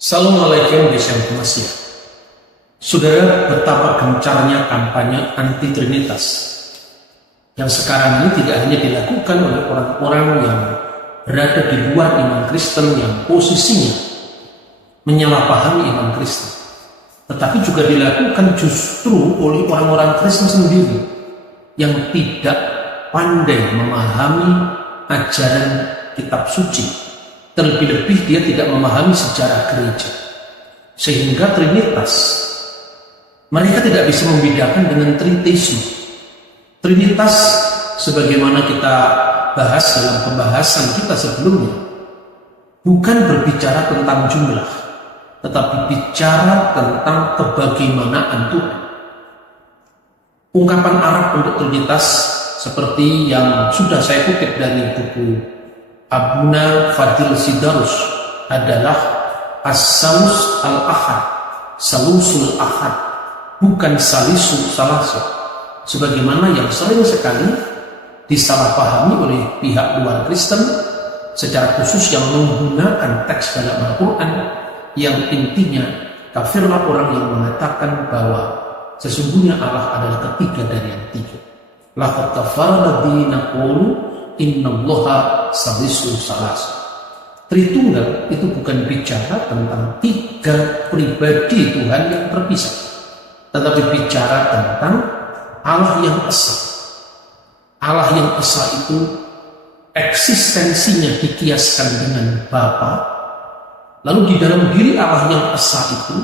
Assalamualaikum warahmatullahi. Saudara, betapa gencarnya kampanye anti-trinitas yang sekarang ini tidak hanya dilakukan oleh orang-orang yang berada di luar iman Kristen yang posisinya menyalahpahami iman Kristen, tetapi juga dilakukan justru oleh orang-orang Kristen sendiri yang tidak pandai memahami ajaran kitab suci. Terlebih-lebih dia tidak memahami sejarah gereja, sehingga trinitas mereka tidak bisa membedakan dengan tritheisme. Trinitas sebagaimana kita bahas dalam pembahasan kita sebelumnya bukan berbicara tentang jumlah, tetapi bicara tentang kebagaimanaan Tuhan. Ungkapan Arab untuk trinitas seperti yang sudah saya kutip dari buku Abuna Fadil Sidarus adalah As-Salus Al-Ahad, Salusul Ahad, bukan Salisu Salasu, sebagaimana yang sering sekali disalahpahami oleh pihak luar Kristen, secara khusus yang menggunakan teks dalam Al-Quran yang intinya kafirlah orang yang mengatakan bahwa sesungguhnya Allah adalah ketiga dari yang tiga. Laqad kafara alladziina qalu innallaha salisu salas. Tritunggal itu bukan bicara tentang tiga pribadi Tuhan yang terpisah, tetapi bicara tentang Allah yang esa. Allah yang esa itu eksistensinya dikiaskan dengan Bapa, lalu di dalam diri Allah yang esa itu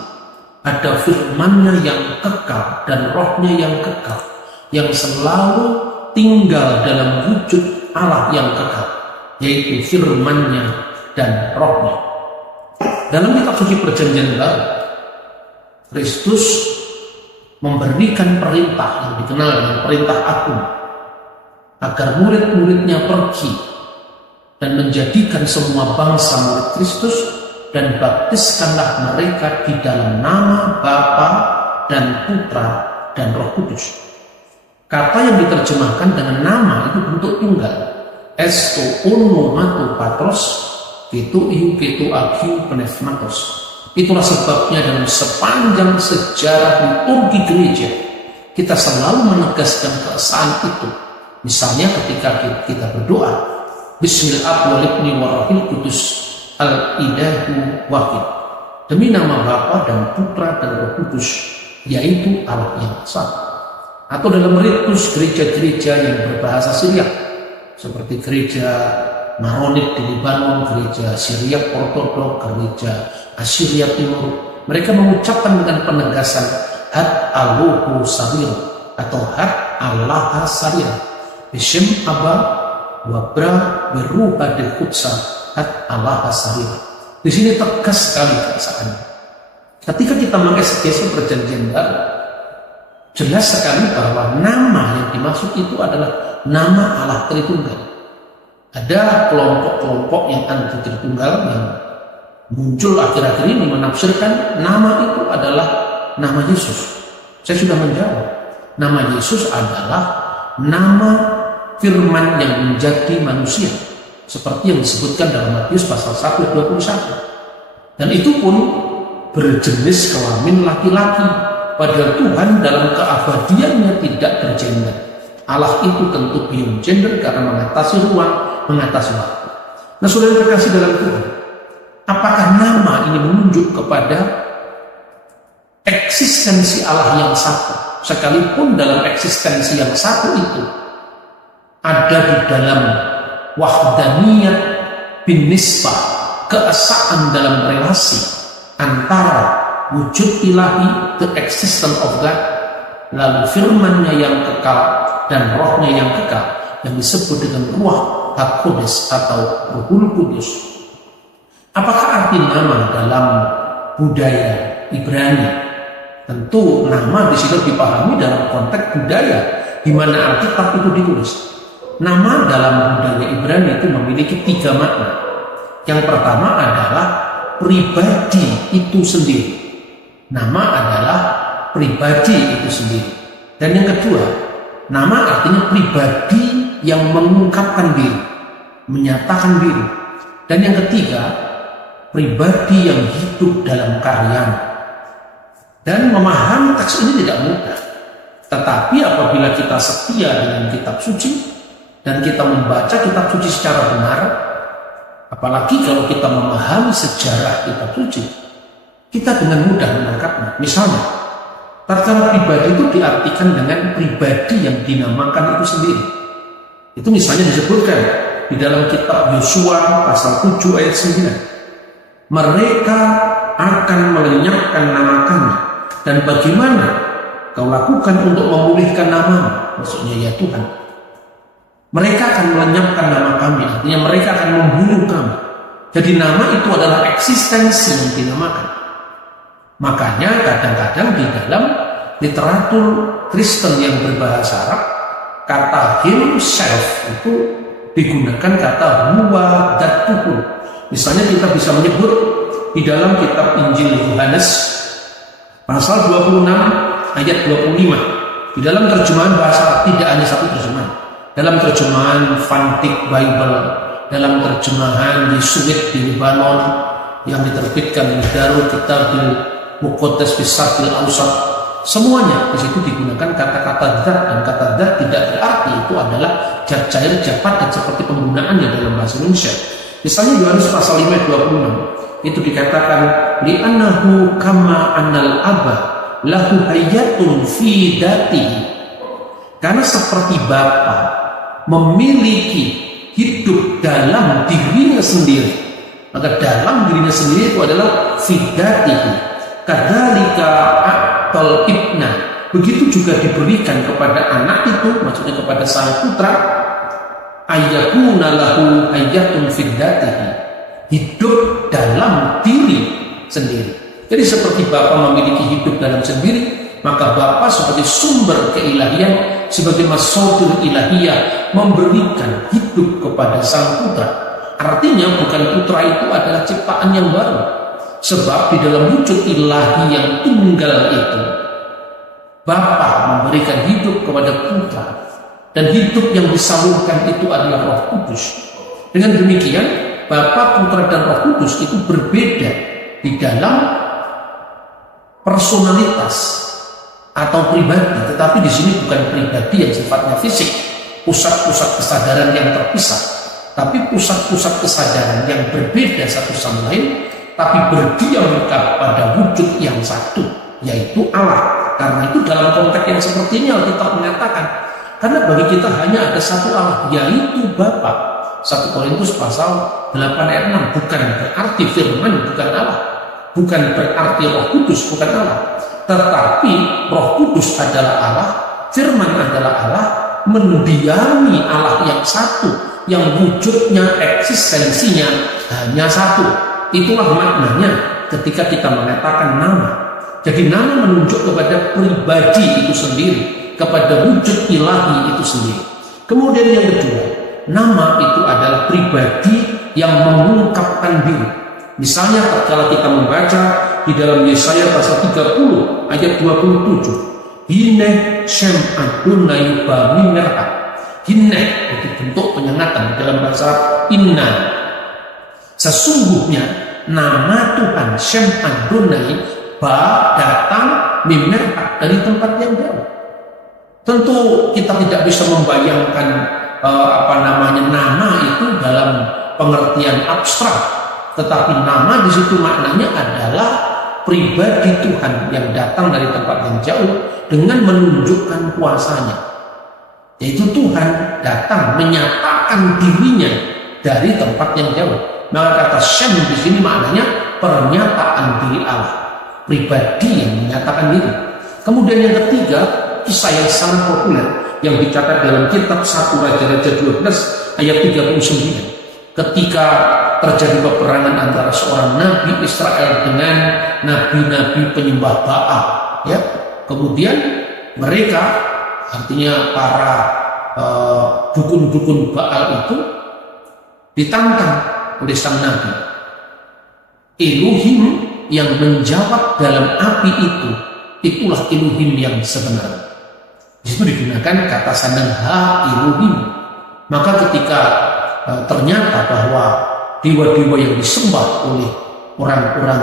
ada firman-Nya yang kekal dan Roh-Nya yang kekal, yang selalu tinggal dalam wujud Allah yang kekal, yaitu firman-Nya dan Roh-Nya. Dalam kitab suci Perjanjian Baru, Kristus memberikan perintah yang dikenal dengan perintah agung, agar murid-muridnya pergi dan menjadikan semua bangsa murid Kristus dan baptiskanlah mereka di dalam nama Bapa dan Putra dan Roh Kudus. Kata yang diterjemahkan dengan nama itu bentuk tunggal. Esto onomato patros, ketu iu ketu agiu pneumatos. Itulah sebabnya dalam sepanjang sejarah liturgi gereja kita selalu menegaskan keesaan itu. Misalnya ketika kita berdoa, Bismillahirrahmanirrahim warahil kudus al-ilahu wahid. Demi nama Bapa dan Putra dan Roh Kudus, yaitu Allah yang esa. Atau dalam ritus gereja-gereja yang berbahasa Syriak, seperti gereja Maronit di Libanon, gereja Syriak Ortodok, gereja Assyria Timur, mereka mengucapkan dengan penegasan Had Allahu Sabir atau Had Allah Sabir Bishem Abba Wabra Beruha de Kutsa Had Allah Sabir. Di sini tegas sekali keesaannya. Ketika kita mengeksegesi Perjanjian Baru, jelas sekali bahwa nama yang dimaksud itu adalah nama Allah Tritunggal. Ada kelompok-kelompok yang anti Tritunggal yang muncul akhir-akhir ini menafsirkan nama itu adalah nama Yesus. Saya sudah menjawab, nama Yesus adalah nama firman yang menjadi manusia, seperti yang disebutkan dalam Matius pasal 1 ayat 21. Dan itu pun berjenis kelamin laki-laki. Padahal Tuhan dalam keabadiannya tidak bergender. Allah itu tentu beyond gender karena mengatasi ruang, mengatasi waktu. Nah, saudara terkasih dalam Tuhan, apakah nama ini menunjuk kepada eksistensi Allah yang satu? Sekalipun dalam eksistensi yang satu itu ada di dalam wahdaniyat bin nisbah, keesaan dalam relasi antara wujud ilahi, the existence of God, lalu firman-Nya yang kekal dan Roh-Nya yang kekal, yang disebut dengan Ruach HaKodes atau Ruhul Kudus. Apakah arti nama dalam budaya Ibrani? Tentu nama di sini dipahami dalam konteks budaya di mana Alkitab itu ditulis. Nama dalam budaya Ibrani itu memiliki tiga makna. Yang pertama adalah pribadi itu sendiri. Nama adalah pribadi itu sendiri. Dan yang kedua, nama artinya pribadi yang mengungkapkan diri, menyatakan diri. Dan yang ketiga, pribadi yang hidup dalam karyanya. Dan memahami teks ini tidak mudah. Tetapi apabila kita setia dengan kitab suci dan kita membaca kitab suci secara benar, apalagi kalau kita memahami sejarah kitab suci, kita dengan mudah menangkapnya. Misalnya, tatkala pribadi itu diartikan dengan pribadi yang dinamakan itu sendiri. Itu misalnya disebutkan di dalam kitab Yosua pasal 7 ayat 9. Mereka akan melenyapkan nama kami, dan bagaimana kau lakukan untuk memulihkan nama, maksudnya ya Tuhan. Mereka akan melenyapkan nama kami, artinya mereka akan membunuh kami. Jadi nama itu adalah eksistensi yang dinamakan. Makanya kadang-kadang di dalam literatur Kristen yang berbahasa Arab, kata himself itu digunakan kata huwa dzatuhu. Misalnya kita bisa menyebut di dalam kitab Injil Yohanes pasal 26 ayat 25. Di dalam terjemahan bahasa Arab, tidak hanya satu terjemahan. Dalam terjemahan Van Dyck Bible, dalam terjemahan Jesuit di Lebanon yang diterbitkan di Darul Kitabil Muqaddas Bisartil Ausat, semuanya di situ digunakan kata-kata zat, dan kata zat tidak berarti itu adalah zat cair, zat padat seperti penggunaannya dalam bahasa Indonesia. Misalnya Yohanes pasal 5 ayat 26 itu dikatakan li'annahu kama annal aba lahu hayatun fi datihi, karena seperti Bapa memiliki hidup dalam dirinya sendiri, maka dalam dirinya sendiri itu adalah fi datihi kadzalika a'tal ibna, begitu juga diberikan kepada anak itu, maksudnya kepada sang putra, ayyakuna lahu hayatun fi datihi, hidup dalam diri sendiri. Jadi seperti Bapa memiliki hidup dalam sendiri, maka Bapa sebagai sumber keilahian, sebagai masodir ilahiyah, memberikan hidup kepada sang putra. Artinya bukan putra itu adalah ciptaan yang baru, sebab di dalam wujud ilahi yang tunggal itu, Bapa memberikan hidup kepada putra, dan hidup yang disalurkan itu adalah Roh Kudus. Dengan demikian, Bapa, Putra, dan Roh Kudus itu berbeda di dalam personalitas atau pribadi, tetapi di sini bukan pribadi yang sifatnya fisik, pusat-pusat kesadaran yang terpisah, tapi pusat-pusat kesadaran yang berbeda satu sama lain, tapi berdiam pada wujud yang satu, yaitu Allah. Karena itu dalam konteks yang seperti ini Alkitab mengatakan, karena bagi kita hanya ada satu Allah, yaitu Bapa. 1 Korintus pasal 8 ayat 6, bukan berarti firman bukan Allah, bukan berarti Roh Kudus bukan Allah, tetapi Roh Kudus adalah Allah, firman adalah Allah, mendiami Allah yang satu, yang wujudnya, eksistensinya hanya satu. Itulah maknanya ketika kita mengatakan nama. Jadi nama menunjuk kepada pribadi itu sendiri, kepada wujud ilahi itu sendiri. Kemudian yang kedua, nama itu adalah pribadi yang mengungkapkan diri. Misalnya kalau kita membaca di dalam Yesaya pasal 30 ayat 27, Hineh Shem Adonai Baminerha. Hineh itu bentuk penyengatan dalam bahasa Inna. Sesungguhnya nama Tuhan Shem Adonai Ba datang Mimerha dari tempat yang jauh. Tentu kita tidak bisa membayangkan nama itu dalam pengertian abstrak, tetapi nama di situ maknanya adalah pribadi Tuhan yang datang dari tempat yang jauh dengan menunjukkan kuasanya, yaitu Tuhan datang menyatakan dirinya dari tempat yang jauh. Maka kata Shem di sini maknanya pernyataan diri Allah, pribadi yang menyatakan diri. Kemudian yang ketiga, kisah yang sangat populer yang dicatat dalam kitab 1 Raja-Raja 12 ayat 39, ketika terjadi peperangan antara seorang nabi Israel dengan nabi-nabi penyembah Baal, ya. Kemudian mereka, artinya para dukun-dukun Baal itu ditantang oleh sang nabi. Elohim yang menjawab dalam api itu, itulah Elohim yang sebenarnya. Di situ digunakan kata sandang ha Elohim. Maka ketika ternyata bahwa dewa-dewa yang disembah oleh orang-orang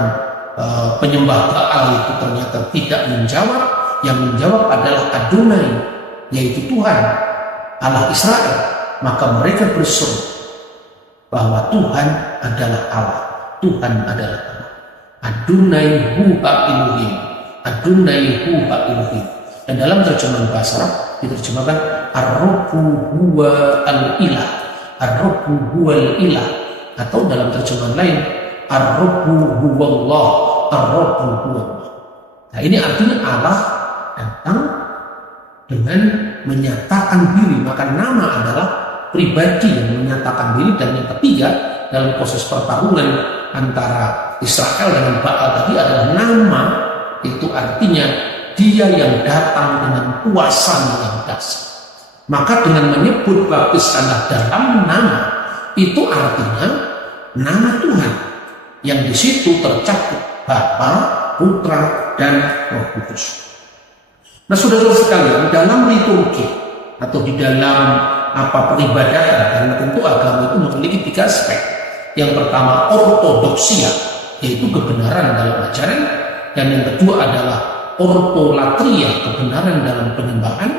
penyembah Baal itu ternyata tidak menjawab, yang menjawab adalah Adonai, yaitu Tuhan Allah Israel, maka mereka berseru bahwa Tuhan adalah Allah, Tuhan adalah Allah. Adonai huwa Elohim, Adonai huwa Elohim. Dan dalam terjemahan bahasa Arab diterjemahkan Ar-Rabbu huwa al-ilah, Ar-Rabbu huwa al-ilah, atau dalam terjemahan lain Ar-Rabbu huwa Allah, Ar-Rabbu huwa Allah. Nah, ini artinya Allah datang dengan menyatakan diri, maka nama adalah pribadi yang menyatakan diri. Dan yang ketiga, dalam proses pertarungan antara Israel dengan Baal tadi adalah nama, itu artinya dia yang datang dengan kuasa yang dahsyat. Maka dengan menyebut baptisanlah dalam nama, itu artinya nama Tuhan yang di situ tercakup Bapa, Putra, dan Roh Kudus. Nah, saudara sekalian, dalam liturgi atau di dalam peribadatan, karena tentu agama itu memiliki 3 aspek. Yang pertama ortodoksia, yaitu kebenaran dalam ajaran, dan yang kedua adalah ortolatria, kebenaran dalam penyembahan,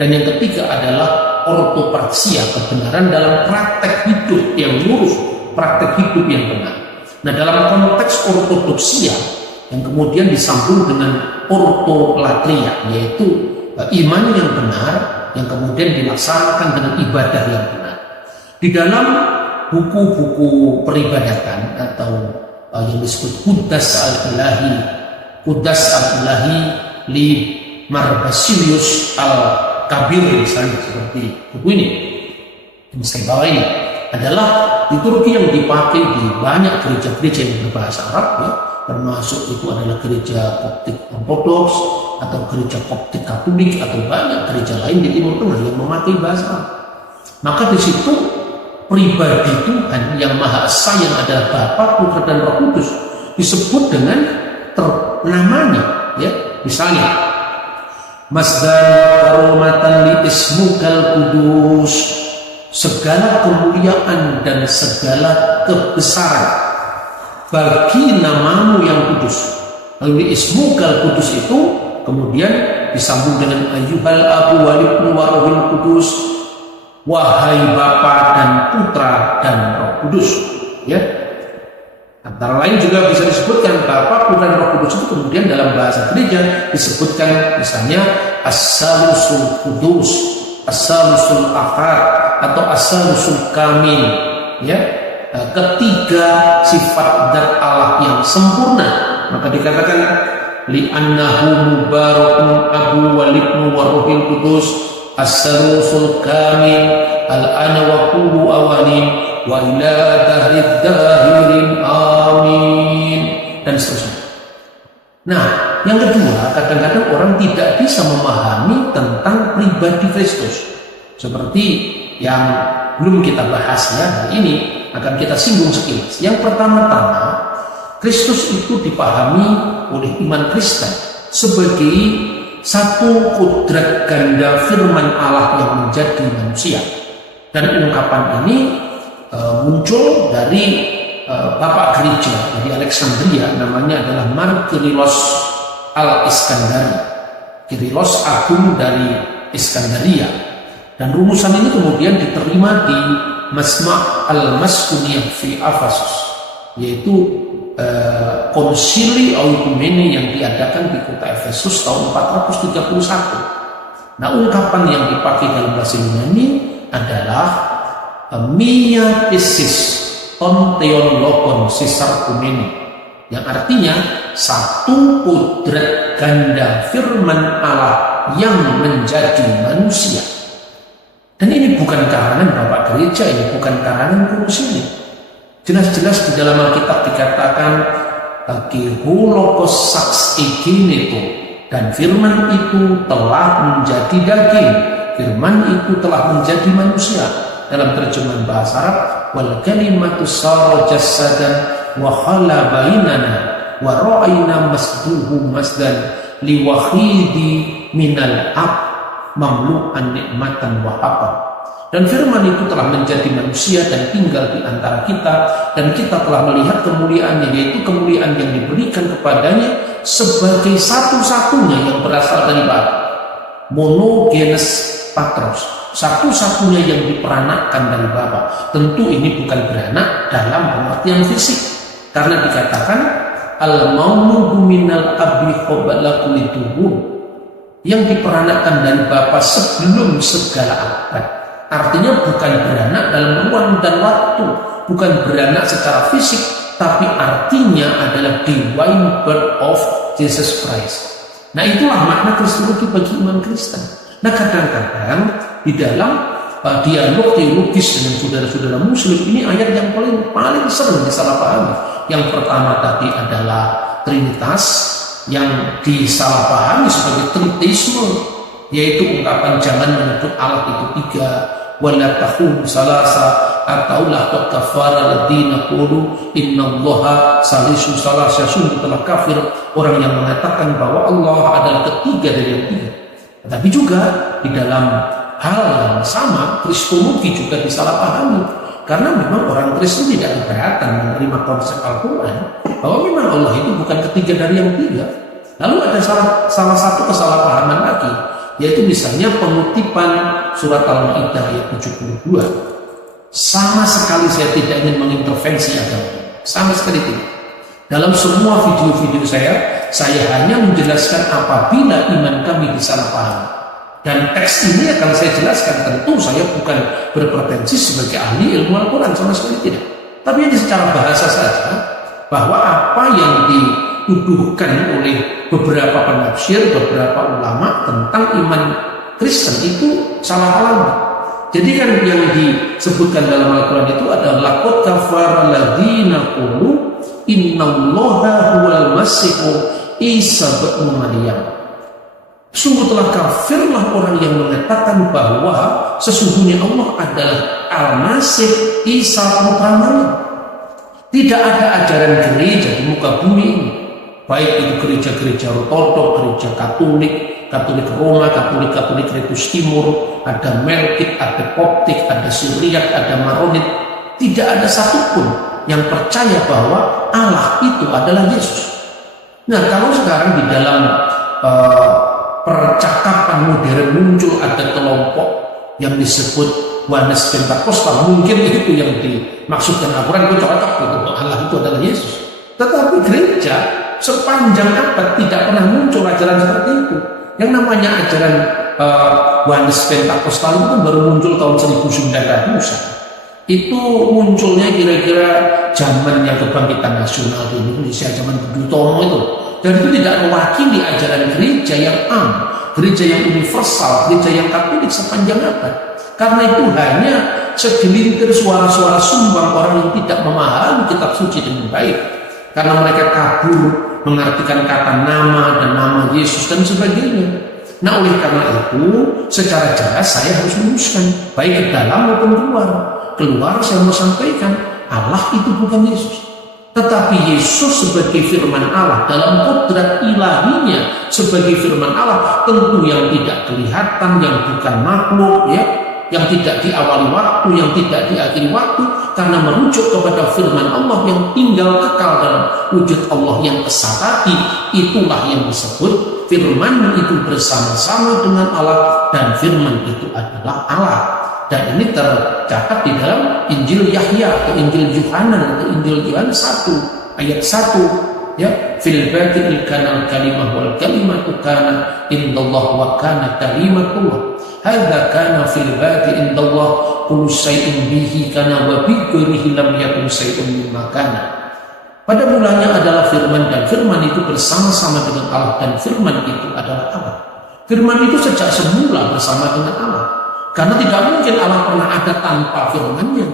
dan yang ketiga adalah ortopraksia, kebenaran dalam praktek hidup yang lurus, praktek hidup yang benar. Nah, dalam konteks ortodoksia yang kemudian disambung dengan ortolatria, yaitu iman yang benar yang kemudian dilaksanakan dengan ibadah yang benar. Di dalam buku-buku peribadatan atau yang disebut Qudas al-Ilahi, Qudas al-Ilahi li Marbasilius al-Kabir, misalnya seperti buku ini yang saya bawa ini, adalah liturgi yang dipakai di banyak gereja-gereja yang berbahasa Arab, ya, termasuk itu adalah gereja Koptik Ortodoks atau gereja Koptik Katolik atau banyak gereja lain di Timur Tengah yang memakai bahasa Arab. Maka di situ pribadi Tuhan yang Maha Esa, yang adalah Bapa, Putra, dan Roh Kudus disebut dengan namanya, ya. Misalnya Masdar karomatan li ismukal kudus, segala kemuliaan dan segala kebesaran bagi namamu yang kudus. Lalu di ismukal kudus itu kemudian disambung dengan ayyuhal abu walibnu warohil kudus, wahai Bapa dan Putra dan Roh Kudus, ya. Antara lain juga bisa disebutkan Bapa, Putra, dan Roh Kudus itu kemudian dalam bahasa gereja disebutkan misalnya As-Salisul Kudus, As-Salisul Akhar, atau As-Salisul Kamil, ya. Ketiga sifat zat Allah yang sempurna. Maka dikatakan li'annahu mubarakun abu walibnu warohil kudus As-Salisul Kamil al-ana wa qulu awanin wa ila dahrid dahirin amin, dan seterusnya. Nah, yang kedua, kadang-kadang orang tidak bisa memahami tentang pribadi Kristus, seperti yang belum kita bahas, ya. Hari ini akan kita singgung sekilas. Yang pertama-tama, Kristus itu dipahami oleh iman Kristen sebagai satu kodrat ganda firman Allah yang menjadi manusia. Dan ungkapan ini muncul dari Bapak Gereja dari Alexandria, namanya adalah Mar Kyrillos al-Iskandari, Kyrillos Agung dari Iskandaria. Dan rumusan ini kemudian diterima di Masma' al-Maskuniyah fi Afasus, yaitu konsili Oikumene yang diadakan di kota Efesus tahun 431. Nah, ungkapan yang dipakai dalam bahasa Yunani adalah Mia Isis Ton Theon Logon Sisar Kumene, yang artinya satu kodrat ganda firman Allah yang menjadi manusia. Dan ini bukan karangan Bapak Gereja, ini bukan karangan konsili. Jelas-jelas di dalam Alkitab dikatakan Holokos Saks Egeneto, dan firman itu telah menjadi daging, firman itu telah menjadi manusia. Dalam terjemahan bahasa Arab, wal kalimatu sara jasadan wa khala bainana wa ra'ayna masduhu masdan liwahidi minal ab mamlu'an nikmatan wa haqqan. Dan firman itu telah menjadi manusia dan tinggal di antara kita, dan kita telah melihat kemuliaannya, yaitu kemuliaan yang diberikan kepadanya sebagai satu-satunya yang berasal dari Bapa, monogenes patros, satu-satunya yang diperanakkan dari Bapa. Tentu ini bukan beranak dalam pengertian fisik, karena dikatakan al-mauludu minal abi qabla kulli tuhur, yang diperanakkan dari Bapa sebelum segala abad. Artinya bukan beranak dalam ruang dan waktu, bukan beranak secara fisik, tapi artinya adalah divine birth of Jesus Christ. Nah, itulah makna kristologi bagi iman Kristen. Nah, kadang-kadang di dalam dialog teologis dengan saudara-saudara Muslim, ini ayat yang paling sering disalahpahami. Yang pertama tadi adalah Trinitas, yang disalahpahami sebagai Tritheisme, yaitu ungkapan jangan menyebut Allah itu tiga, wala tahum salasa, atau la kafara ladina qulu innallaha salisu salasa, sungguh telah kafir orang yang mengatakan bahwa Allah adalah ketiga dari yang tiga. Tapi juga di dalam hal yang sama, kristologi juga disalahpahami, karena memang orang Kristen tidak keberatan menerima konsep Al-Quran bahwa memang Allah itu bukan ketiga dari yang tiga. Lalu ada salah satu kesalahpahaman lagi, yaitu misalnya pengutipan surat Al-Ma'idah ayat 72. Sama sekali saya tidak ingin mengintervensi agama, sama sekali tidak. Dalam semua video-video saya hanya menjelaskan apabila iman kami disalahpahami. Dan teks ini akan saya jelaskan, tentu saya bukan berpretensi sebagai ahli ilmu Al-Quran, sama sekali tidak. Tapi ini secara bahasa saja, bahwa apa yang dituduhkan oleh beberapa penafsir, beberapa ulama tentang iman Kristen itu salah alamat. Jadi kan yang disebutkan dalam Al-Quran itu adalah laqad kafara alladziina qulu innallaha huwal masiihu Isa ibnu Maryam. Sungguh telah kafirlah orang yang mengatakan bahwa sesungguhnya Allah adalah Al-Masih Isa putra Maryam. Tidak ada ajaran gereja di muka bumi ini, baik itu gereja-gereja ortodok, gereja Katolik Roma, Katolik Ritus Timur, ada Melkit, ada Koptik, ada Syriak, ada Maronit. Tidak ada satupun yang percaya bahwa Allah itu adalah Yesus. Nah, kalau sekarang di dalam percakapan modern muncul ada kelompok yang disebut Oneness Pentakostal, mungkin itu yang dimaksudkan Al-Quran, itu cocok gitu, Allah itu adalah Yesus. Tetapi gereja sepanjang abad tidak pernah muncul ajaran seperti itu. Yang namanya ajaran Oneness Pentakostal itu baru muncul tahun 1900-an. Itu munculnya kira-kira zamannya kebangkitan nasional di Indonesia, zaman Budi Utomo itu. Dan itu tidak mewakili ajaran gereja yang gereja yang universal, gereja yang Katolik sepanjang abad. Karena itu hanya segelintir suara-suara sumbang orang yang tidak memahami kitab suci dengan baik. Karena mereka kabur mengartikan kata nama dan nama Yesus dan sebagainya. Nah, oleh karena itu secara jelas saya harus meneruskan, baik ke dalam maupun keluar. Keluar saya mau sampaikan Allah itu bukan Yesus, tetapi Yesus sebagai firman Allah dalam kodrat ilahinya sebagai firman Allah, tentu yang tidak kelihatan, yang bukan makhluk, ya, yang tidak diawali waktu, yang tidak diakhiri waktu, karena merujuk kepada firman Allah yang tinggal kekal dalam wujud Allah yang esa tadi. Itulah yang disebut firman itu bersama-sama dengan Allah, dan firman itu adalah Allah. Dan ini tercatat di dalam Injil Yahya atau Injil Yohanan atau Injil Yohanes 1 ayat 1, ya, fil badil kana kalimah wal kalimatu kana indallah wa kana kalimatullah. Hadza kana fil badi indallah kullu syai'in bihi kana wa bi ghairihi lam yakun syai'un mimma kana. Pada mulanya adalah firman, dan firman itu bersama-sama dengan Allah, dan firman itu adalah Allah. Firman itu sejak semula bersama dengan Allah. Karena tidak mungkin Allah pernah ada tanpa firman-Nya.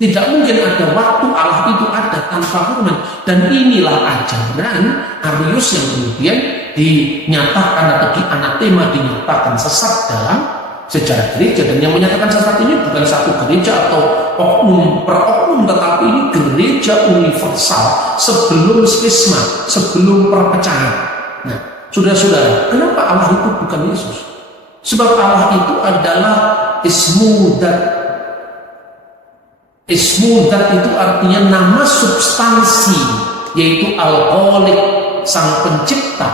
Tidak mungkin ada waktu Allah itu ada tanpa firman. Dan inilah ajaran Arius yang kemudian dinyatakan atau dianatema, dinyatakan sesat dalam sejarah gereja. Dan yang menyatakan sesat ini bukan satu gereja atau oknum per oknum, tetapi ini gereja universal sebelum skisma, sebelum perpecahan. Nah, saudara-saudara, kenapa Allah itu bukan Yesus? Sebab Allah itu adalah ismu dat. Ismu dat itu artinya nama substansi, yaitu Al-Khaliq, sang pencipta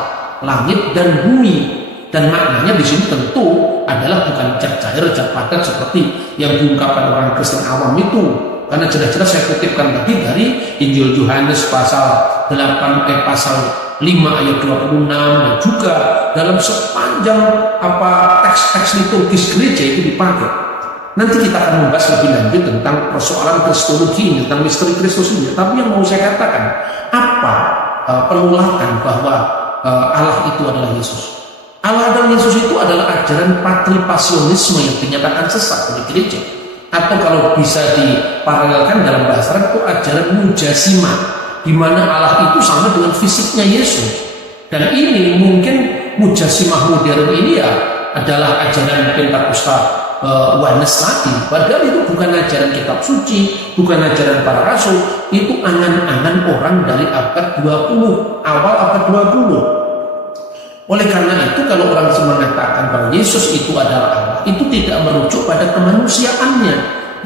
langit dan bumi. Dan maknanya di sini tentu adalah bukan zat cair, zat padat seperti yang diungkapkan orang Kristen awam itu. Karena jelas-jelas saya kutipkan tadi dari Injil Yohanes pasal 5 ayat 26, dan juga dalam sepanjang teks-teks liturgis gereja itu dipakai. Nanti kita akan membahas lebih lanjut tentang persoalan kristologi ini, tentang misteri Kristus ini. Tapi yang mau saya katakan, apa penolakan bahwa Allah itu adalah Yesus? Allah adalah Yesus itu adalah ajaran patripasionisme yang dinyatakan sesat oleh gereja. Atau kalau bisa diparalelkan dalam bahasa Arab itu ajaran mujasimah, di mana Allah itu sama dengan fisiknya Yesus. Dan ini mungkin mujasimah modern ini ya adalah ajaran Pentakosta Oneness tadi. Padahal itu bukan ajaran kitab suci, bukan ajaran para rasul, itu angan-angan orang dari abad 20, awal abad 20. Oleh karena itu kalau orang mengatakan bahwa Yesus itu adalah Allah, itu tidak merujuk pada kemanusiaannya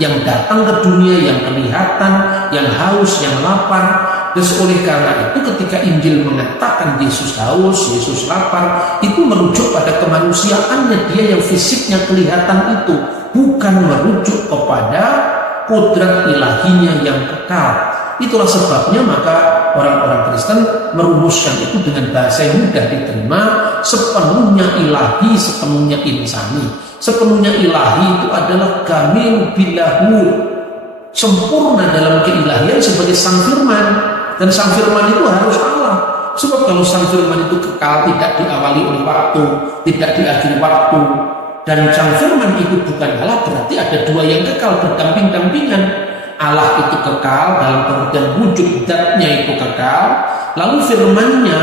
yang datang ke dunia, yang kelihatan, yang haus, yang lapar. Dan oleh karena itu ketika Injil mengatakan Yesus haus, Yesus lapar, itu merujuk pada kemanusiaannya, dia yang fisiknya kelihatan itu, bukan merujuk kepada kodrat ilahinya yang kekal. Itulah sebabnya maka orang-orang Kristen merumuskan itu dengan bahasa yang mudah diterima, sepenuhnya ilahi, sepenuhnya insani. Sepenuhnya ilahi itu adalah kamil bilahur, sempurna dalam keilahian sebagai sang firman. Dan sang firman itu harus Allah. Sebab kalau sang firman itu kekal, tidak diawali oleh waktu, tidak diakhiri waktu, dan sang firman itu bukan Allah, berarti ada dua yang kekal berdamping-dampingan. Allah itu kekal dalam pengertian wujud zatnya itu kekal, lalu firman-Nya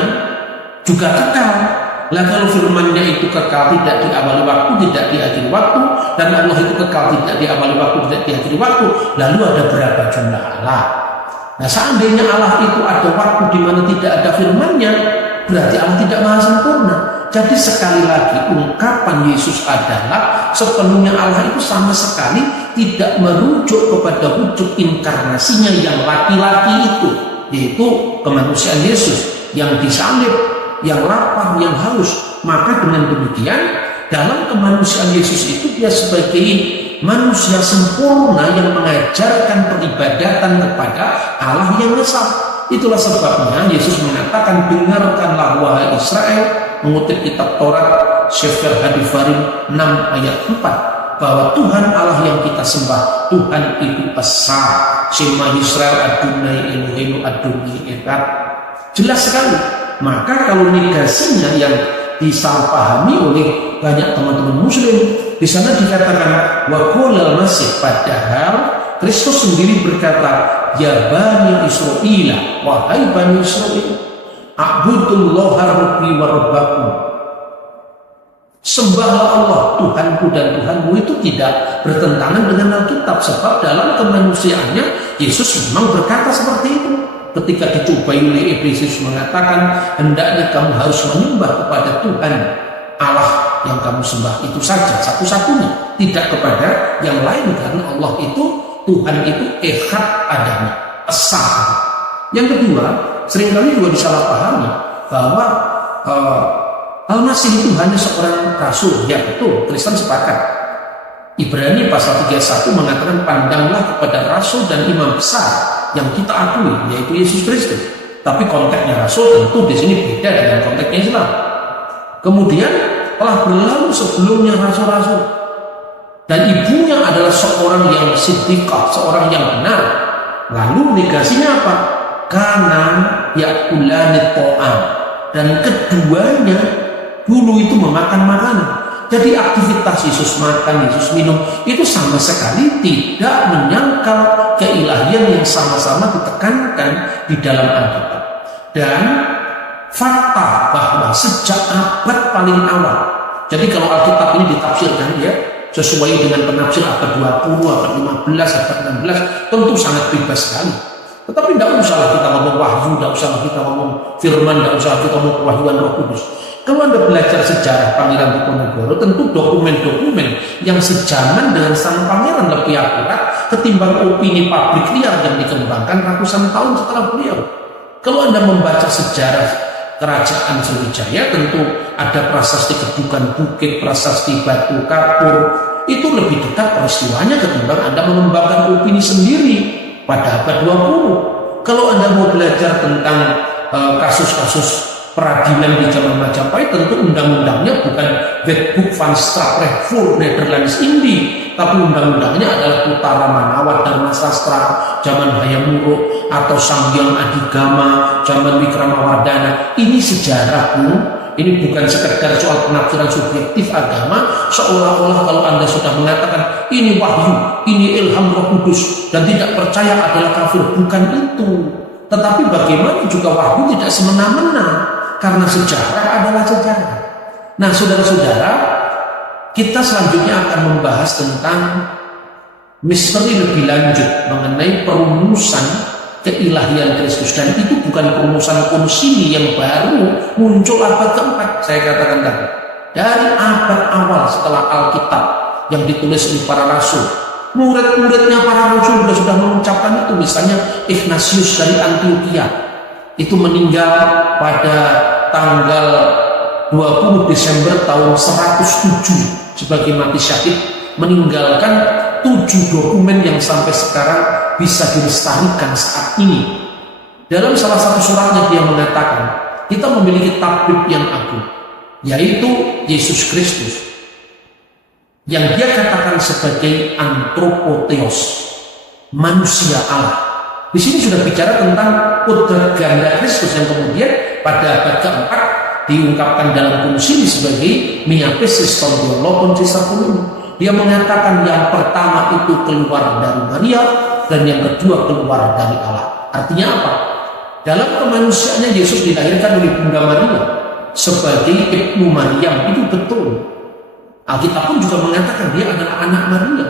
juga kekal. Lah kalau firman-Nya itu kekal, tidak diawali waktu, tidak diakhiri waktu, dan Allah itu kekal, tidak diawali waktu, tidak diakhiri waktu, lalu ada berapa jumlah Allah? Nah, seandainya Allah itu ada waktu di mana tidak ada firman-Nya, berarti Allah tidak maha sempurna. Jadi sekali lagi ungkapan Yesus adalah sepenuhnya Allah itu sama sekali tidak merujuk kepada wujud inkarnasinya yang laki-laki itu, yaitu kemanusiaan Yesus yang disalib, yang lapar, yang haus. Maka dengan demikian dalam kemanusiaan Yesus itu dia sebagai manusia sempurna yang mengajarkan peribadatan kepada Allah yang esa. Itulah sebabnya Yesus mengatakan, dengarkanlah wahai Israel, mengutip kitab Taurat Sefer Hadivarim 6 ayat 4, bahwa Tuhan Allah yang kita sembah, Tuhan itu esa. Shema Yisrael Adonai Eloheinu Adonai Echad. Jelas sekali. Maka kalau negasinya yang disalahpahami oleh banyak teman-teman muslim, di sana dikatakan wa qulal masih, padahal Kristus sendiri berkata, ya Bani Israel, wahai Bani Israel, a'budullaha rabbi wa rabbakum, sembahlah Allah Tuhanku dan Tuhanmu. Itu tidak bertentangan dengan Alkitab, sebab dalam kemanusiaannya Yesus memang berkata seperti itu. Ketika dicobai oleh iblis, Yesus mengatakan, hendaknya kamu harus menyembah kepada Tuhan Allah yang kamu sembah itu saja, satu-satunya, tidak kepada yang lain, karena Allah itu, Tuhan itu echad adanya, esa. Yang kedua, seringkali juga disalahpahami bahwa Al-Masih itu hanya seorang rasul. Ya betul, Kristen sepakat. Ibrani pasal 31 mengatakan, pandanglah kepada rasul dan imam besar yang kita akui, yaitu Yesus Kristus. Tapi konteksnya rasul tentu di sini beda dengan konteksnya Islam. Kemudian telah berlalu sebelumnya rasul-rasul, dan ibunya adalah seorang yang siddiqah, seorang yang benar. Lalu negasinya apa? Karena yakulanit to'am, dan keduanya dulu itu memakan makanan. Jadi aktivitas Yesus makan, Yesus minum, itu sama sekali tidak menyangkal keilahian yang sama-sama ditekankan di dalam Alkitab. Dan fakta bahwa sejak abad paling awal, jadi kalau Alkitab ini ditafsirkan ya sesuai dengan penafsir abad 20, abad 15, abad 16, tentu sangat bebas sekali. Tetapi tidak usahlah kita ngomong wahyu, tidak usahlah kita ngomong firman, tidak usahlah kita ngomong kewahyuan Roh Kudus. Kalau Anda belajar sejarah Pangeran Diponegoro, tentu dokumen-dokumen yang sejaman dengan sang pangeran lebih akurat ketimbang opini publik liar yang dikembangkan ratusan tahun setelah beliau. Kalau Anda membaca sejarah Kerajaan Sriwijaya, tentu ada prasasti Kedukan Bukit, prasasti Batu Kapur, itu lebih dekat peristiwanya ketimbang Anda mengembangkan opini sendiri pada abad 20. Kalau Anda mau belajar tentang kasus-kasus peradilan di zaman Majapahit, tentu undang-undangnya bukan Wetboek van Strafrecht voor Nederlands Indie, tapi undang-undangnya adalah Utara Manawat Dharma Sastra zaman Hayam Wuruk atau Sanghyang Adigama zaman Wikramawardhana. Ini sejarah, Bu. Ini bukan sekedar soal penafsiran subjektif agama, seolah-olah kalau Anda sudah mengatakan ini wahyu, ini ilham Roh Kudus dan tidak percaya adalah kafir. Bukan itu. Tetapi bagaimana juga wahyu tidak semena-mena, karena sejarah adalah sejarah. Nah, saudara-saudara, kita selanjutnya akan membahas tentang misteri lebih lanjut mengenai perumusan keilahian Kristus, dan itu bukan perumusan konsili yang baru muncul abad keempat. Saya katakan tadi, dari abad awal setelah Alkitab yang ditulis oleh para rasul, murid-muridnya para rasul sudah mengucapkan itu. Misalnya Ignatius dari Antioquia itu meninggal pada tanggal 20 Desember tahun 107 sebagai mati syahid, meninggalkan 7 dokumen yang sampai sekarang bisa dilestarikan saat ini. Dalam salah satu suratnya dia mengatakan, kita memiliki tabib yang agung, yaitu Yesus Kristus, yang dia katakan sebagai antropotheos, manusia Allah. Di sini sudah bicara tentang kodrat ganda Kristus yang kemudian pada abad keempat diungkapkan dalam konsili sebagai miapis sistoliolokon sisapulun. Dia mengatakan yang pertama itu keluar dari Maria dan yang kedua keluar dari Allah. Artinya apa? Dalam kemanusiaannya Yesus dilahirkan oleh Bunda Maria sebagai Ibnu Maryam, itu betul. Alkitab pun juga mengatakan dia adalah anak Maria.